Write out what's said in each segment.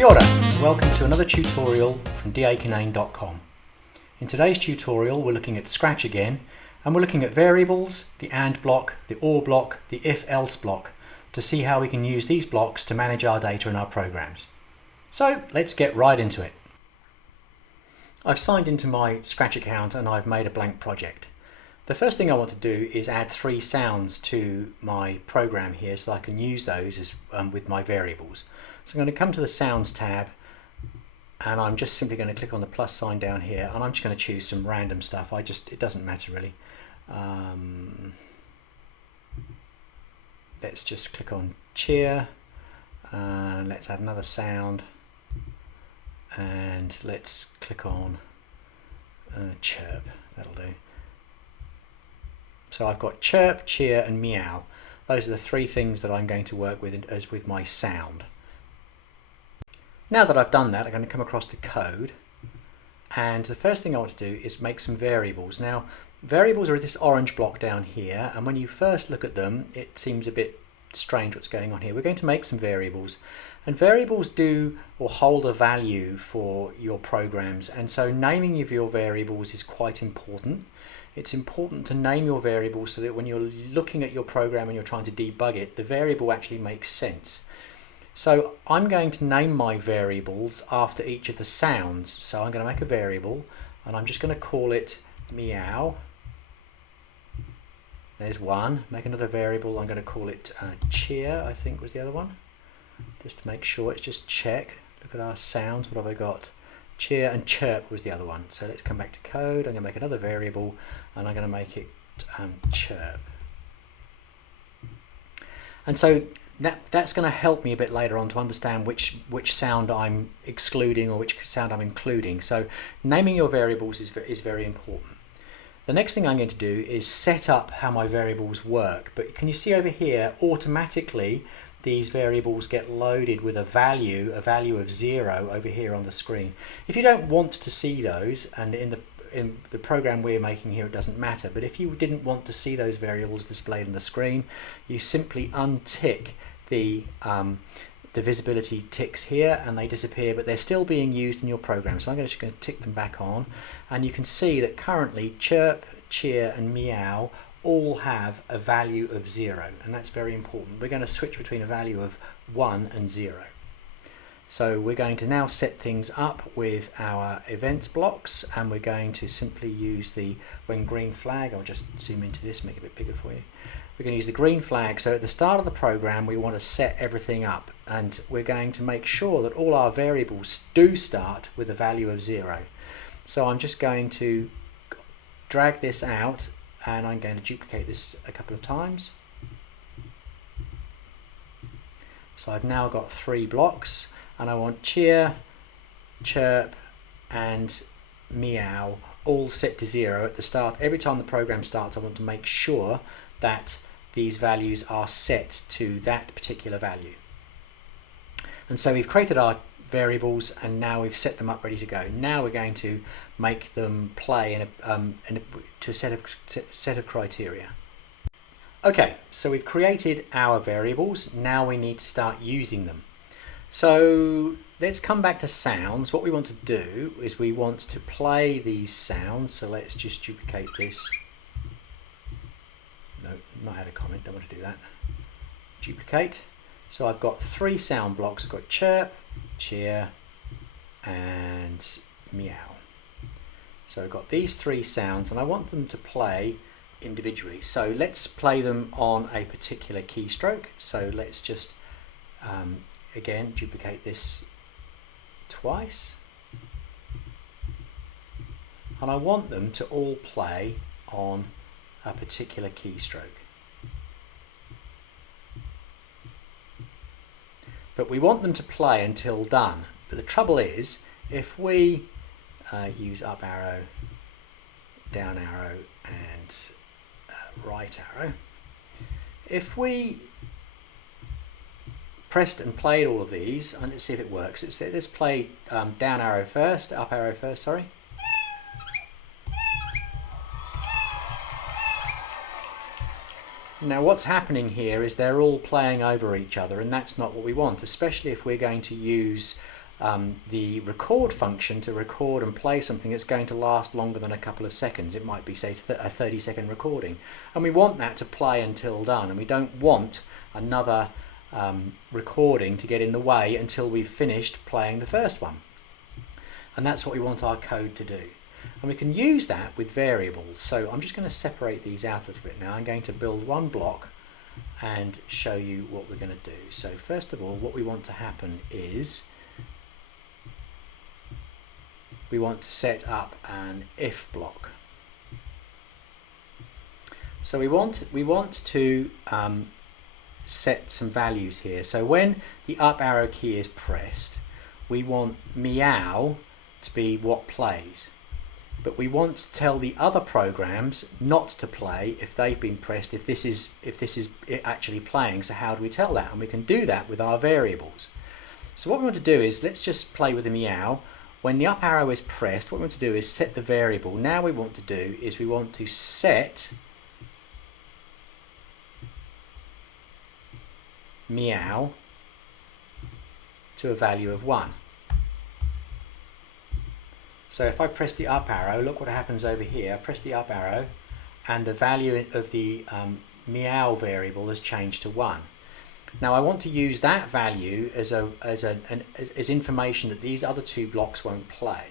Kia ora, welcome to another tutorial from dakinane.com. In today's tutorial we're looking at Scratch again, and we're looking at variables, the AND block, the OR block, the if-else block, to see how we can use these blocks to manage our data in our programs. So let's get right into it. I've signed into my Scratch account and I've made a blank project. The first thing I want to do is add 3 sounds to my program here so I can use those as, with my variables. So I'm going to come to the Sounds tab and I'm just simply going to click on the plus sign down here, and I'm just going to choose some random stuff. It doesn't matter really. Let's just click on cheer and let's add another sound, and let's click on chirp. That'll do. So I've got chirp, cheer and meow. Those are the 3 things that I'm going to work with as with my sound. Now that I've done that, I'm going to come across to code, and the first thing I want to do is make some variables. Now variables are this orange block down here, and when you first look at them it seems a bit strange what's going on here. We're going to make some variables, and variables do or hold a value for your programs, and so naming of your variables is quite important. It's important to name your variables so that when you're looking at your program and you're trying to debug it, the variable actually makes sense. So I'm going to name my variables after each of the sounds. So I'm going to make a variable and I'm just going to call it meow. There's one. Make another variable. I'm going to call it cheer, I think was the other one. Just to make sure, it's just check. Look at our sounds. What have I got? Cheer and chirp was the other one. So let's come back to code. I'm going to make another variable and I'm going to make it chirp. And so that's going to help me a bit later on to understand which sound I'm excluding or which sound I'm including. So naming your variables is very important. The next thing I'm going to do is set up how my variables work. But can you see over here, automatically these variables get loaded with a value of 0 over here on the screen. If you don't want to see those, and in the program we're making here it doesn't matter, but if you didn't want to see those variables displayed on the screen, you simply untick the visibility ticks here and they disappear, but they're still being used in your program. So I'm just going to tick them back on, and you can see that currently chirp, cheer and meow all have a value of 0, and that's very important. We're going to switch between a value of 1 and 0. So we're going to now set things up with our events blocks, and we're going to simply use the when green flag. I'll just zoom into this, make it a bit bigger for you. We're going to use the green flag. So at the start of the program we want to set everything up, and we're going to make sure that all our variables do start with a value of 0. So I'm just going to drag this out and I'm going to duplicate this a couple of times. So I've now got 3 blocks, and I want cheer, chirp and meow all set to 0 at the start. Every time the program starts I want to make sure that these values are set to that particular value. And so we've created our variables and now we've set them up ready to go. Now we're going to make them play to a set of criteria. Okay, so we've created our variables. Now we need to start using them. So let's come back to sounds. What we want to do is we want to play these sounds. So let's just duplicate this. No, not add a comment, don't want to do that. Duplicate. So I've got 3 sound blocks. I've got chirp, cheer and meow. So I've got these 3 sounds and I want them to play individually. So let's play them on a particular keystroke. So let's just again duplicate this twice, and I want them to all play on a particular keystroke. But we want them to play until done. But the trouble is, if we use up arrow, down arrow and right arrow, if we pressed and played all of these, and let's see if it works. Let's play down arrow first, up arrow first, sorry. Now what's happening here is they're all playing over each other, and that's not what we want, especially if we're going to use the record function to record and play something that's going to last longer than a couple of seconds. It might be, say, a 30-second recording. And we want that to play until done. And we don't want another recording to get in the way until we've finished playing the first one. And that's what we want our code to do. And we can use that with variables. So I'm just going to separate these out a little bit now. I'm going to build one block and show you what we're going to do. So first of all, what we want to happen is we want to set up an if block. So we want to set some values here. So when the up arrow key is pressed, we want meow to be what plays. But we want to tell the other programs not to play if they've been pressed, if this is it actually playing. So how do we tell that? And we can do that with our variables. So what we want to do is, let's just play with the meow. When the up arrow is pressed, what we want to do is set the variable. Now we want to do is we want to set meow to a value of 1. So if I press the up arrow, look what happens over here. I press the up arrow and the value of the meow variable has changed to 1. Now I want to use that value as information that these other two blocks won't play.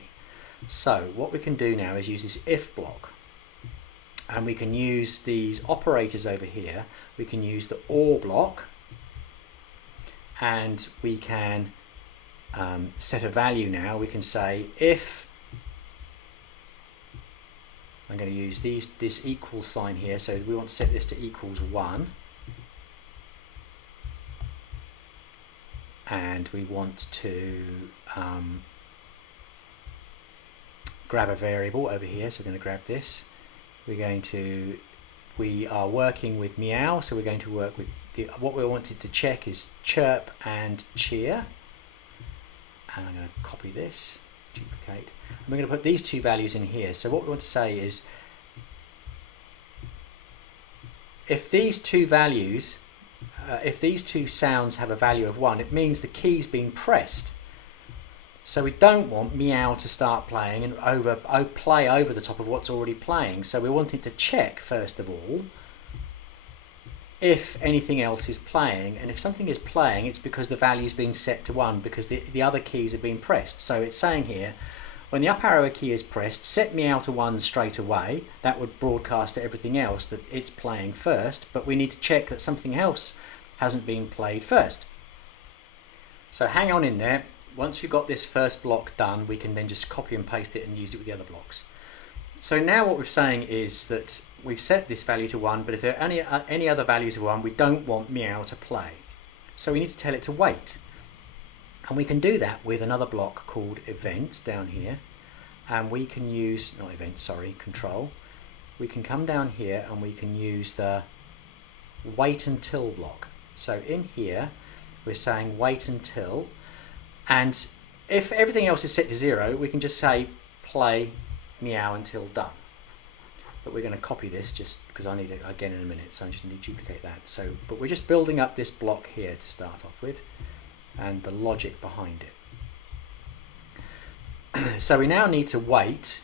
So what we can do now is use this if block, and we can use these operators over here. We can use the OR block, and we can set a value now. We can say if, I'm going to use this equal sign here, so we want to set this to equals 1. And we want to grab a variable over here, so we're going to grab this. We are working with meow, so we're going to work with what we wanted to check is chirp and cheer. And I'm going to copy this, duplicate. And we're going to put these two values in here. So what we want to say is, if these two values, if these two sounds have a value of 1, it means the key's been pressed. So we don't want meow to start playing and play over the top of what's already playing. So we want it to check, first of all, if anything else is playing. And if something is playing, it's because the value's been set to 1, because the other keys have been pressed. So it's saying here, when the up arrow key is pressed, set meow to 1 straight away. That would broadcast to everything else that it's playing first, but we need to check that something else hasn't been played first. So hang on in there. Once we've got this first block done, we can then just copy and paste it and use it with the other blocks. So now what we're saying is that we've set this value to 1, but if there are any other values of 1, we don't want meow to play. So we need to tell it to wait. And we can do that with another block called event down here. And we can use, not event, sorry, control. We can come down here and we can use the wait until block. So in here, we're saying wait until, and if everything else is set to 0, we can just say play meow until done. But we're going to copy this just because I need it again in a minute, so I just need to duplicate that. So, but we're just building up this block here to start off with, and the logic behind it. So we now need to wait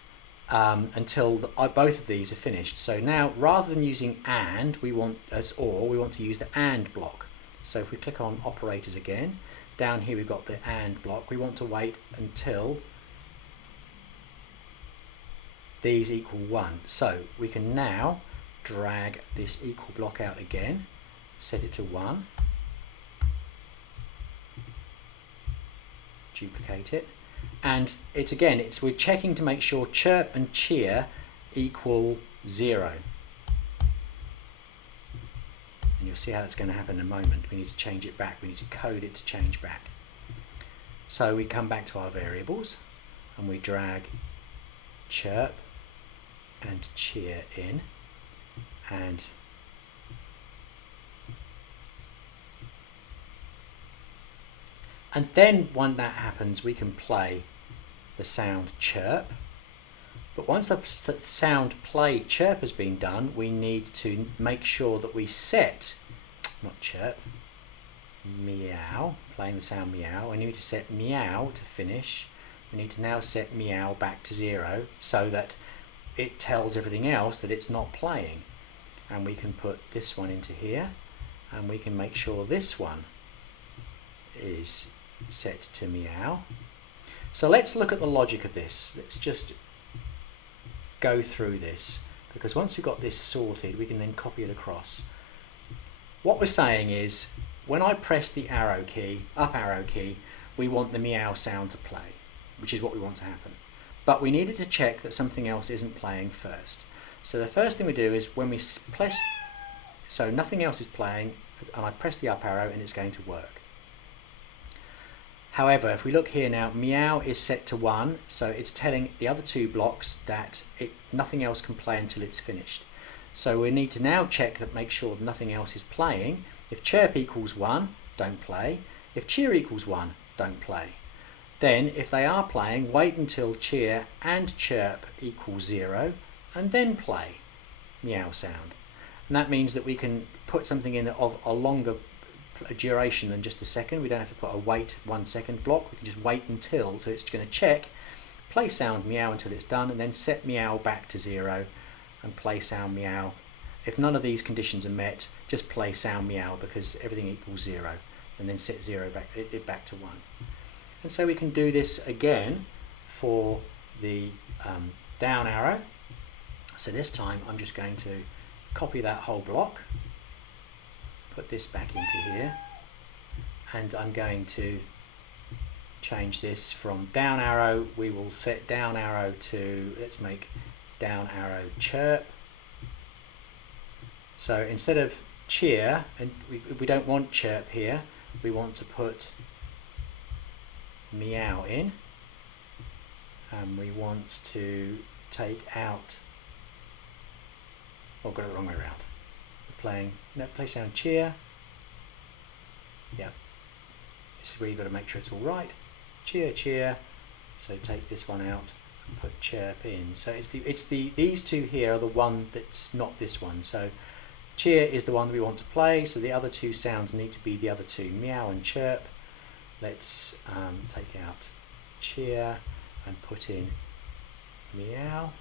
until both of these are finished. So now, rather than using AND, we want to use the AND block. So if we click on operators again, down here we've got the AND block. We want to wait until these equal 1. So we can now drag this equal block out again, set it to 1, duplicate it, and we're checking to make sure chirp and cheer equal 0. And you'll see how that's going to happen in a moment. We need to change it back. We need to code it to change back. So we come back to our variables and we drag chirp and cheer in, and then when that happens, we can play the sound chirp. But once the sound play chirp has been done, we need to make sure that we set, not chirp, meow, playing the sound meow. We need to set meow to finish. We need to now set meow back to 0 so that it tells everything else that it's not playing. And we can put this one into here, and we can make sure this one is set to meow. So let's look at the logic of this. Let's just go through this, because once we've got this sorted, we can then copy it across. What we're saying is, when I press the arrow key, up arrow key, we want the meow sound to play, which is what we want to happen. But we needed to check that something else isn't playing first. So the first thing we do is when we press, so nothing else is playing, and I press the up arrow and it's going to work. However, if we look here now, meow is set to 1, so it's telling the other two blocks that nothing else can play until it's finished. So we need to now check that, make sure nothing else is playing. If chirp equals 1, don't play. If cheer equals 1, don't play. Then, if they are playing, wait until cheer and chirp equals 0, and then play meow sound. And that means that we can put something in of a longer duration than just a second. We don't have to put a wait 1 second block. We can just wait until, so it's going to check, play sound meow until it's done, and then set meow back to 0 and play sound meow. If none of these conditions are met, just play sound meow because everything equals 0, and then set 0 back to 1. And so we can do this again for the down arrow. So this time I'm just going to copy that whole block, put this back into here, and I'm going to change this from down arrow. We will set down arrow to, let's make down arrow chirp. So instead of cheer, and we don't want chirp here, we want to put meow in, and we want to take out, oh, got it the wrong way around. We're playing, no, play sound cheer. Yeah, this is where you've got to make sure it's all right. Cheer, cheer. So take this one out and put chirp in. So these two here are the one that's not this one. So cheer is the one that we want to play. So the other two sounds need to be the other two, meow and chirp. Let's take out cheer and put in meow.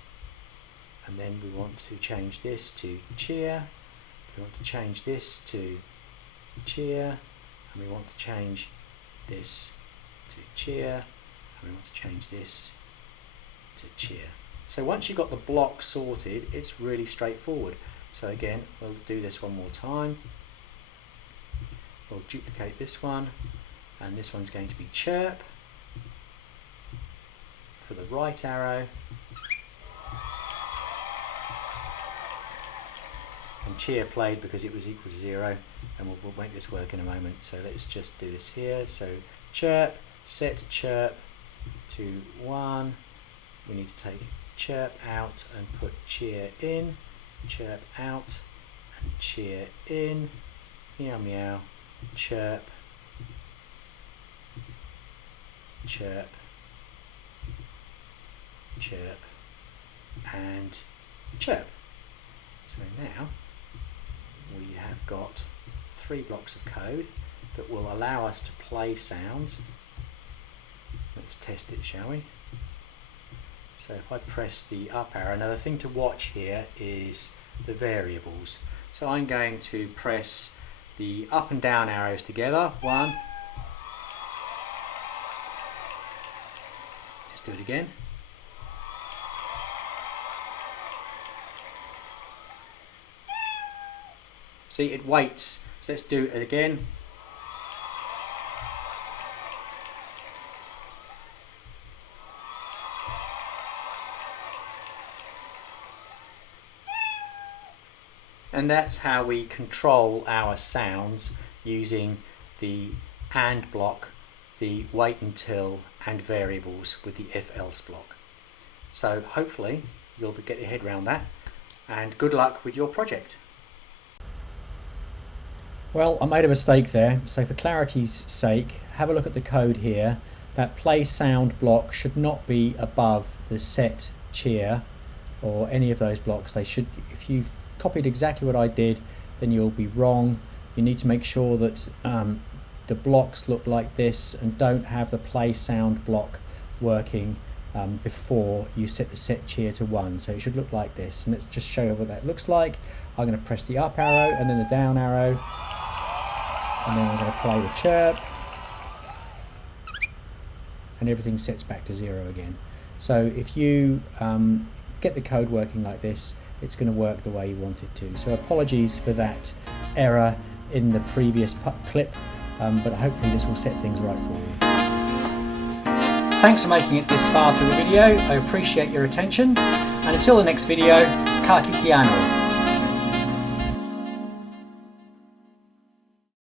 And then we want to change this to cheer. We want to change this to cheer. And we want to change this to cheer. And we want to change this to cheer. So once you've got the block sorted, it's really straightforward. So again, we'll do this one more time. We'll duplicate this one, and this one's going to be chirp for the right arrow, and cheer played because it was equal to 0, and we'll make this work in a moment. So let's just do this here. So chirp, set chirp to 1. We need to take chirp out and put cheer in, chirp out and cheer in, meow meow, chirp, chirp, chirp, and chirp. So now we have got 3 blocks of code that will allow us to play sounds. Let's test it, shall we? So if I press the up arrow, now the thing to watch here is the variables. So I'm going to press the up and down arrows together. 1. Let's do it again. See, it waits. So let's do it again. And that's how we control our sounds using the AND block, the wait until, and variables with the if else block. So hopefully you'll get your head around that, and good luck with your project. Well, I made a mistake there, so for clarity's sake, have a look at the code here. That play sound block should not be above the set cheer or any of those blocks. They should, if you've copied exactly what I did, then you'll be wrong. You need to make sure that the blocks look like this and don't have the play sound block working before you set the set cheer to 1. So it should look like this. And let's just show you what that looks like. I'm going to press the up arrow and then the down arrow, and then I'm going to play the chirp, and everything sets back to 0 again. So if you get the code working like this, it's going to work the way you want it to. So apologies for that error in the previous clip, but hopefully this will set things right for you. Thanks for making it this far through the video. I appreciate your attention, and until the next video, ka kite anō.